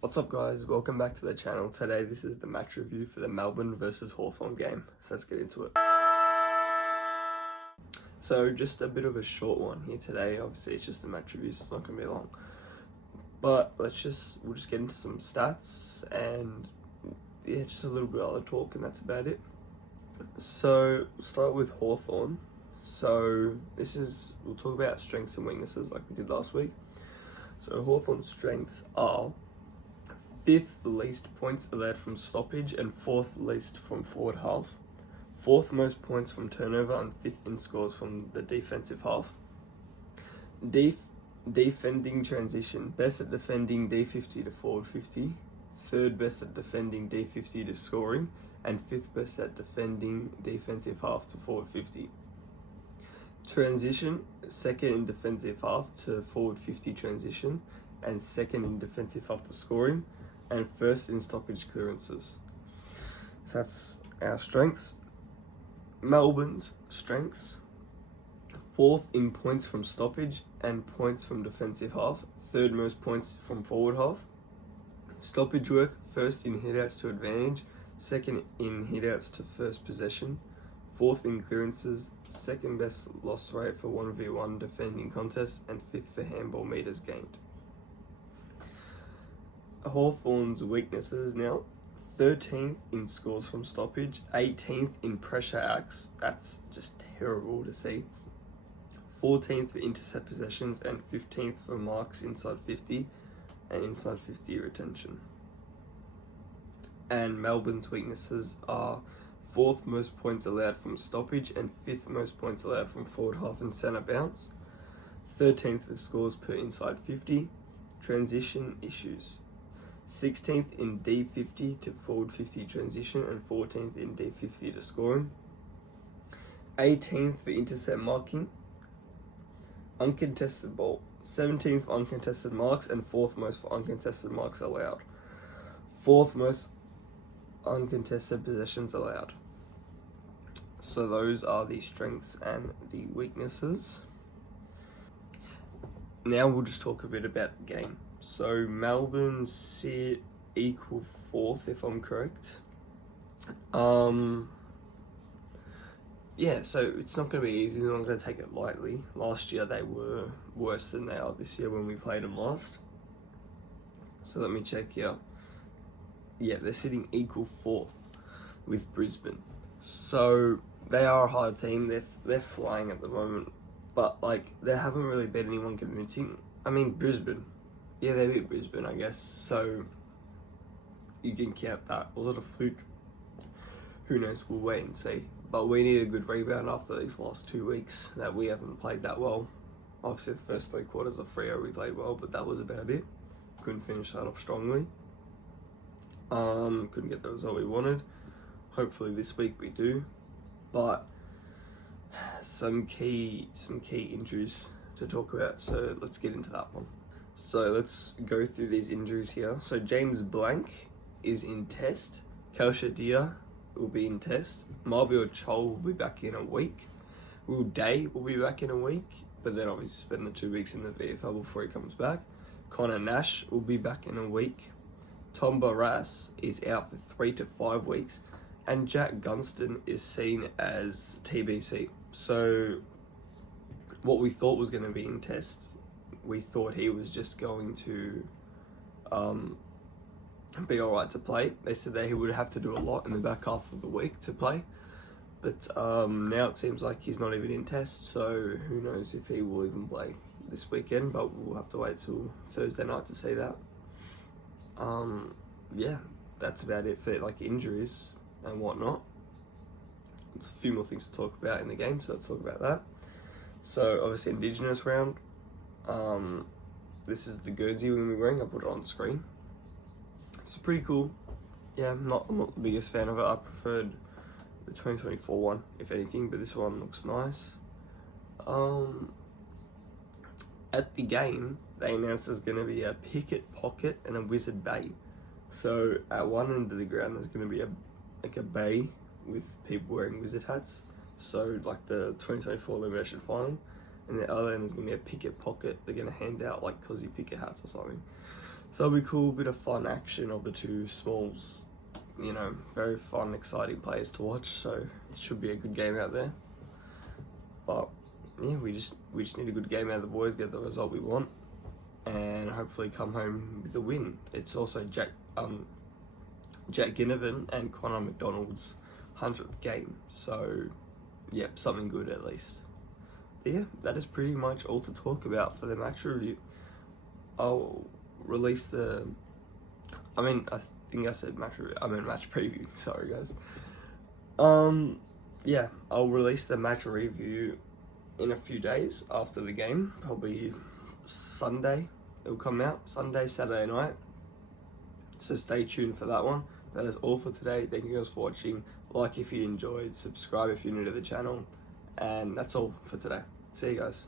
What's up guys, welcome back to the channel. Today this is the match review for the Melbourne versus Hawthorn game, so let's get into it. So just a bit of a short one here today, obviously it's just a match review so it's not going to be long. But we'll just get into some stats and yeah, just a little bit of other talk and that's about it. So we'll start with Hawthorn. So we'll talk about strengths and weaknesses like we did last week. So Hawthorn's strengths are 5th least points allowed from stoppage and 4th least from forward half, 4th most points from turnover and 5th in scores from the defensive half. Defending transition, best at defending D50 to forward 50, 3rd best at defending D50 to scoring, and 5th best at defending defensive half to forward 50. Transition, 2nd in defensive half to forward 50 transition, and 2nd in defensive half to scoring, and 1st in stoppage clearances. So that's our strengths. Melbourne's strengths: 4th in points from stoppage and points from defensive half, 3rd most points from forward half. Stoppage work, 1st in hitouts to advantage, 2nd in hitouts to first possession, 4th in clearances, 2nd best loss rate for 1v1 defending contests, and 5th for handball meters gained. Hawthorn's weaknesses now: 13th in scores from stoppage, 18th in pressure acts, that's just terrible to see, 14th for intercept possessions, and 15th for marks inside 50 and inside 50 retention. And Melbourne's weaknesses are 4th most points allowed from stoppage and 5th most points allowed from forward half and centre bounce, 13th for scores per inside 50, transition issues, 16th in D50 to forward 50 transition and 14th in D50 to scoring, 18th for intercept marking, uncontested ball, 17th for uncontested marks and 4th most for uncontested marks allowed, 4th most uncontested possessions allowed. So those are the strengths and the weaknesses. Now we'll just talk a bit about the game. So Melbourne sit equal 4th if I'm correct. Yeah, so it's not going to be easy, they're not going to take it lightly. Last year they were worse than they are this year when we played them last. So let me check here. Yeah, they're sitting equal 4th with Brisbane. So they are a hard team, they're flying at the moment, but like they haven't really beat anyone convincing. I mean Brisbane, yeah, they beat Brisbane I guess, so you can count that. Was it a fluke? Who knows, we'll wait and see. But we need a good rebound after these last 2 weeks that we haven't played that well. Obviously the first 3 quarters of Freo we played well, but that was about it. Couldn't finish that off strongly. Couldn't get the result we wanted. Hopefully this week we do. But some key injuries to talk about, so let's get into that one. So let's go through these injuries here. So James Blank is in test. Kelsha Dia will be in test. Marbior Chol will be back in a week. Will Day will be back in a week, but then obviously spend the 2 weeks in the VFL before he comes back. Connor Nash will be back in a week. Tom Barras is out for 3 to 5 weeks. And Jack Gunston is seen as TBC. So what we thought was going to be in test, we thought he was just going to be alright to play. They said that he would have to do a lot in the back half of the week to play. But now it seems like he's not even in test, so who knows if he will even play this weekend, but we'll have to wait till Thursday night to see that. Yeah, that's about it for like injuries and whatnot. There's a few more things to talk about in the game, so let's talk about that. So obviously Indigenous round. This is the Guernsey we're going to be wearing. I put it on screen. It's pretty cool. Yeah, I'm not the biggest fan of it. I preferred the 2024 one, if anything, but this one looks nice. At the game, they announced there's going to be a Picket Pocket and a Wizard Bay. So at one end of the ground, there's going to be a bay with people wearing wizard hats. So like the 2024 elimination final, and the other end is going to be a Picket Pocket. They're going to hand out like cozy Picket hats or something. So it'll be cool, bit of fun action of the two smalls. You know, very fun, exciting players to watch. So it should be a good game out there. But yeah, we just need a good game out of the boys, get the result we want, and hopefully come home with a win. It's also Jack Ginnivan and Connor McDonald's 100th game. So yeah, something good at least. But yeah, that is pretty much all to talk about for the match review. I'll release the... I think I said match review. I meant match preview. Sorry, guys. Yeah, I'll release the match review in a few days after the game. Probably Sunday. It'll come out. Sunday, Saturday night. So stay tuned for that one. That is all for today. Thank you guys for watching. Like if you enjoyed. Subscribe if you're new to the channel. And that's all for today. See you guys.